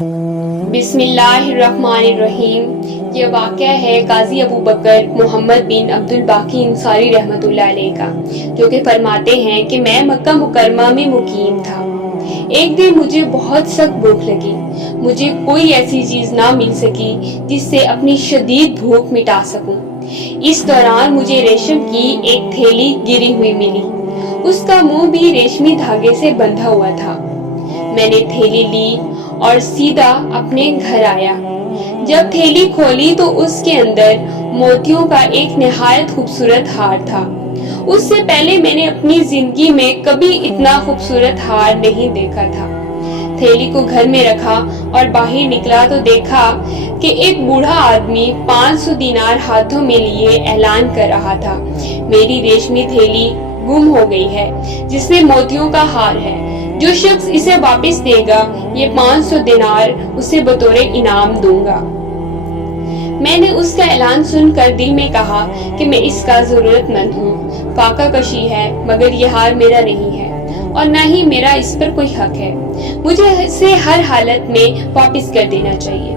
بسم اللہ الرحمن الرحیم۔ یہ واقعہ ہے قاضی ابو بکر محمد بن عبد الباقی انصاری رحمۃ اللہ علیہ کا، جو کہ فرماتے ہیں کہ میں مکہ مکرمہ میں مقیم تھا۔ ایک دن مجھے بہت سخت بھوک لگی۔ مجھے کوئی ایسی چیز نہ مل سکی جس سے اپنی شدید بھوک مٹا سکوں۔ اس دوران مجھے ریشم کی ایک تھیلی گری ہوئی ملی۔ اس کا منہ بھی ریشمی دھاگے سے بندھا ہوا تھا۔ میں نے تھیلی لی اور سیدھا اپنے گھر آیا۔ جب تھیلی کھولی تو اس کے اندر موتیوں کا ایک نہایت خوبصورت ہار تھا۔ اس سے پہلے میں نے اپنی زندگی میں کبھی اتنا خوبصورت ہار نہیں دیکھا تھا۔ تھیلی کو گھر میں رکھا اور باہر نکلا تو دیکھا کہ ایک بوڑھا آدمی 500 دینار ہاتھوں میں لیے اعلان کر رہا تھا، میری ریشمی تھیلی گم ہو گئی ہے جس میں موتیوں کا ہار ہے۔ جو شخص اسے واپس دے گا یہ 500 دینار اسے بطور انعام دوں گا۔ میں نے اس کا اعلان سن کر دل میں کہا کہ میں اس کا ضرورت مند ہوں۔ فاقہ کشی ہے مگر یہ ہار میرا نہیں ہے اور نہ ہی میرا اس پر کوئی حق ہے۔ مجھے اسے ہر حالت میں واپس کر دینا چاہیے۔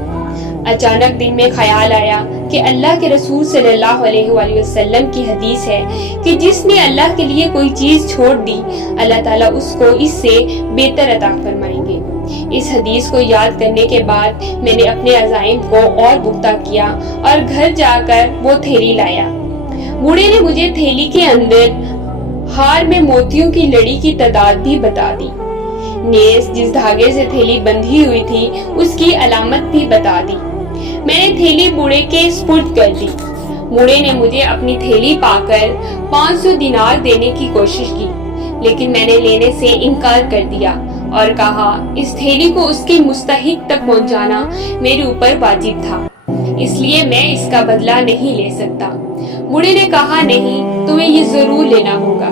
اچانک دل میں خیال آیا کہ اللہ کے رسول صلی اللہ علیہ وآلہ وسلم کی حدیث ہے کہ جس نے اللہ کے لیے کوئی چیز چھوڑ دی اللہ تعالیٰ اس کو اس سے بہتر عطا فرمائیں گے۔ اس حدیث کو یاد کرنے کے بعد میں نے اپنے عزائم کو اور پختہ کیا اور گھر جا کر وہ تھیلی لایا۔ بوڑھے نے مجھے تھیلی کے اندر ہار میں موتیوں کی لڑی کی تعداد بھی بتا دی۔ نیز جس دھاگے سے تھیلی بندھی ہوئی تھی اس کی علامت بھی بتا دی۔ میں نے تھیلی بوڑھے کے سپرد کر دی۔ بوڑھے نے مجھے اپنی تھیلی پا کر 500 دینار دینے کی کوشش کی، لیکن میں نے لینے سے انکار کر دیا اور کہا اس تھیلی کو اس کے مستحق تک پہنچانا میرے اوپر واجب تھا، اس لیے میں اس کا بدلہ نہیں لے سکتا۔ بوڑھے نے کہا نہیں، تمہیں یہ ضرور لینا ہوگا۔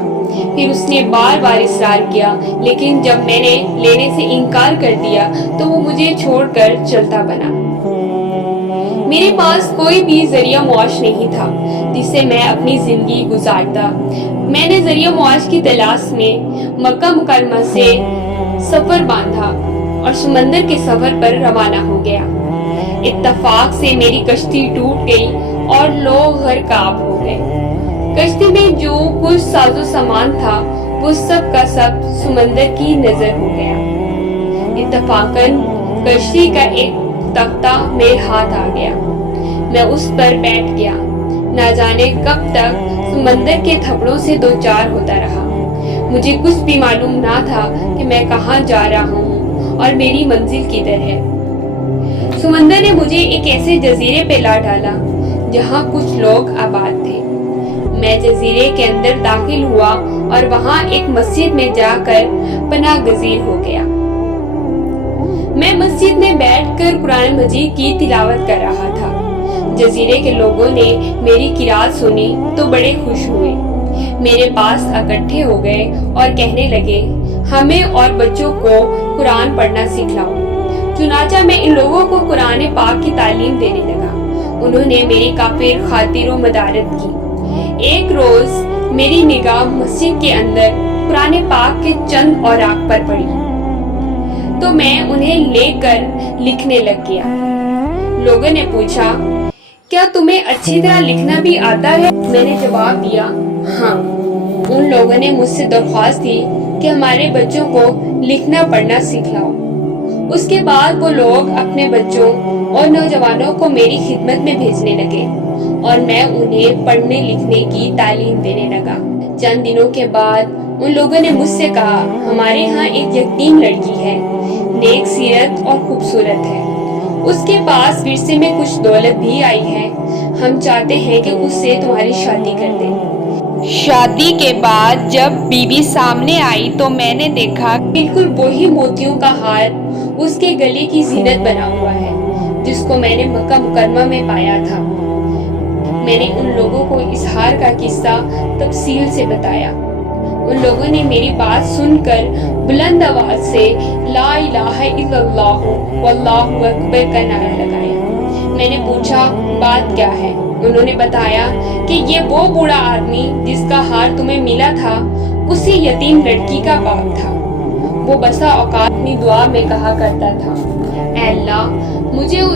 پھر اس نے بار بار اصرار کیا، لیکن جب میں نے لینے سے انکار کر دیا تو وہ مجھے چھوڑ کر چلتا بنا۔ میرے پاس کوئی بھی ذریعہ معاش نہیں تھا جس سے میں اپنی زندگی گزارتا۔ میں نے ذریعہ معاش کی تلاش میں مکہ مکرمہ سے سفر باندھا اور سمندر کے سفر پر روانہ ہو گیا۔ اتفاق سے میری کشتی ٹوٹ گئی اور لوگ غرقاب ہو گئے۔ کشتی میں جو کچھ ساز و سامان تھا وہ سب کا سب سمندر کی نظر ہو گیا۔ اتفاقاً کشتی کا ایک تختہ میرے ہاتھ آ گیا۔ میں اس پر بیٹھ گیا۔ نہ جانے کب تک سمندر کے تھپڑوں سے دو چار ہوتا رہا۔ مجھے کچھ بھی معلوم نہ تھا کہ میں کہاں جا رہا ہوں اور میری منزل کدھر ہے۔ سمندر نے مجھے ایک ایسے جزیرے پہ لا ڈالا جہاں کچھ لوگ آباد تھے۔ میں جزیرے کے اندر داخل ہوا اور وہاں ایک مسجد میں جا کر پناہ گزیر ہو گیا۔ میں مسجد میں بیٹھ کر قرآن مجید کی تلاوت کر رہا تھا۔ جزیرے کے لوگوں نے میری قرات سنی تو بڑے خوش ہوئے، میرے پاس اکٹھے ہو گئے اور کہنے لگے ہمیں اور بچوں کو قرآن پڑھنا سکھلاؤ۔ چنانچہ میں ان لوگوں کو قرآن پاک کی تعلیم دینے لگا۔ انہوں نے میری کافی خاطر و مدارت کی۔ ایک روز میری نگاہ مسجد کے اندر قرآن پاک کے چند اوراق پر پڑی تو میں انہیں لے کر لکھنے لگ گیا۔ لوگوں نے پوچھا کیا تمہیں اچھی طرح لکھنا بھی آتا ہے؟ میں نے جواب دیا ہاں۔ ان لوگوں نے مجھ سے درخواست کی کہ ہمارے بچوں کو لکھنا پڑھنا سکھلاؤ۔ اس کے بعد وہ لوگ اپنے بچوں اور نوجوانوں کو میری خدمت میں بھیجنے لگے اور میں انہیں پڑھنے لکھنے کی تعلیم دینے لگا۔ چند دنوں کے بعد ان لوگوں نے مجھ سے کہا ہمارے ہاں ایک یتیم لڑکی ہے، نیک سیرت اور خوبصورت ہے، اس کے پاس ورثے میں کچھ دولت بھی آئی ہے، ہم چاہتے ہیں کہ اس سے تمہاری شادی کر دیں۔ شادی کے بعد جب بیوی سامنے آئی تو میں نے دیکھا بالکل وہی موتیوں کا ہار اس کے گلے کی زینت بنا ہوا ہے جس کو میں نے مکہ مکرمہ میں پایا تھا۔ میں نے ان لوگوں کو اس ہار کا قصہ تفصیل سے بتایا۔ ان لوگوں نے میری بات سن کر بلند آواز سے لا الہ الا اللہ واللہ اکبر کا نعرہ لگایا۔ میں نے پوچھا بات کیا ہے؟ انہوں نے بتایا کہ یہ وہ بوڑھا آدمی جس کا ہار تمہیں ملا تھا اسی یتیم لڑکی کا باپ تھا۔ وہ بسا اوقات اپنی دعا میں کہا کرتا تھا اے اللہ